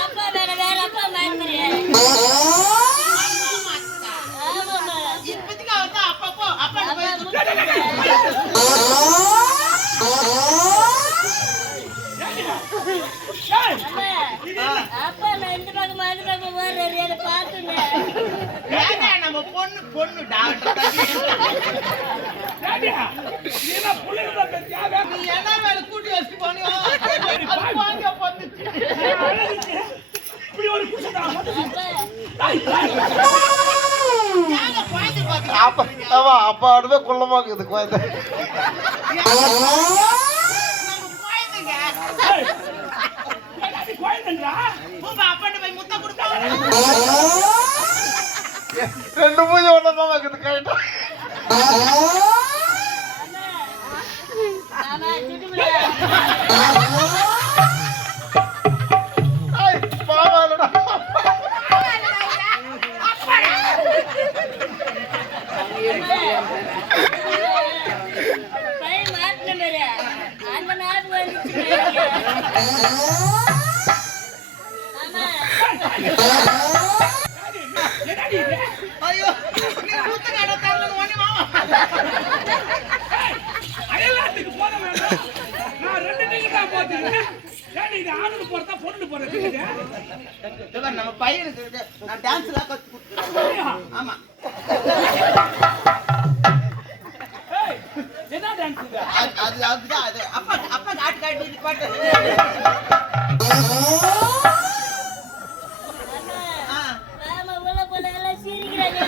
அப்பா வேற வேற அப்பா மாதிரி இப்போதைக்கு அவர் தான் அப்பப்போ அப்பா அப்பா நான் இந்த பக்கம் அந்த பக்கம் வர்றாரு அதை பார்த்துங்க. நம்ம பொண்ணு பொண்ணு டாக்டர் நீ என்ன வேலை கூட்டி வச்சுட்டு போனியோ அப்பாடுதான் குள்ளமாக்குது குழந்தை. ரெண்டு பூஜை ஒன்னதான் இருக்குது கைட்டா. அந்த நாட்டு வந்துச்சு ஐயோ நீ ஊத்து கடை தரல ஒண்ணு மாமா அயலாத்துக்கு போற வேண்டாம். நான் ரெண்டு டிக்கெட் தான் போட்டுறேன். ஏன் இது ஆணுக்கு போறதா பொண்ணுக்கு போற டிக்கெட்? நம்ம பையனுக்கு இருக்கு. நான் டான்ஸ்லாம் கத்து கொடுத்துறேன். ஆமா ஏய் என்ன டான்ஸ் இது? அதுதான் அது அப்பா அப்பா காட்டு காட்டி பாட்டு உள்ள போல எல்லாம் சிரிக்கிறாங்க.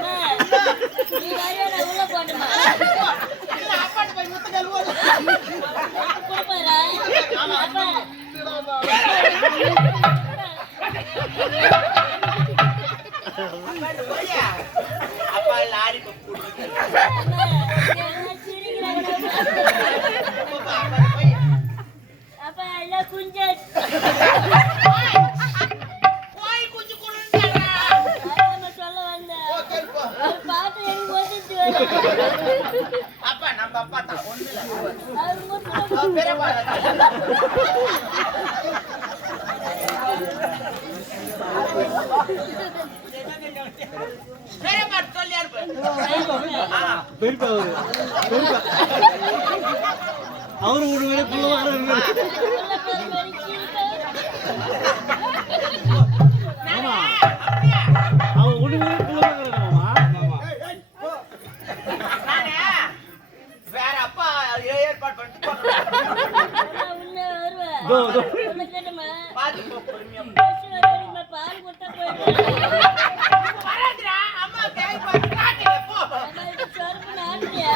நீ வரையா நான் உள்ள போட்டுமா அப்பாட்டு போய் முத்த கழுவ கொடுப்பாரா அப்பா அப்பா லாரி அப்பா எல்லாம் குஞ்சு சொல்ல வந்தேன் பாட்டு எனக்கு ஒதுச்சு அப்பா நம்ம அப்பா தான் ஒண்ணுல அது மட்டும் அவரு ஒரு புள்ளவார அவன் ஒண்ணு வேற அப்பா ஏற்பாடு பண்ணிட்டு பாத்து பொறுமையா பால் கொடுத்தா போயிடுறேன் அம்மா தேவை பார்த்து காட்டுங்க போ சொருப்பு நாட்டியா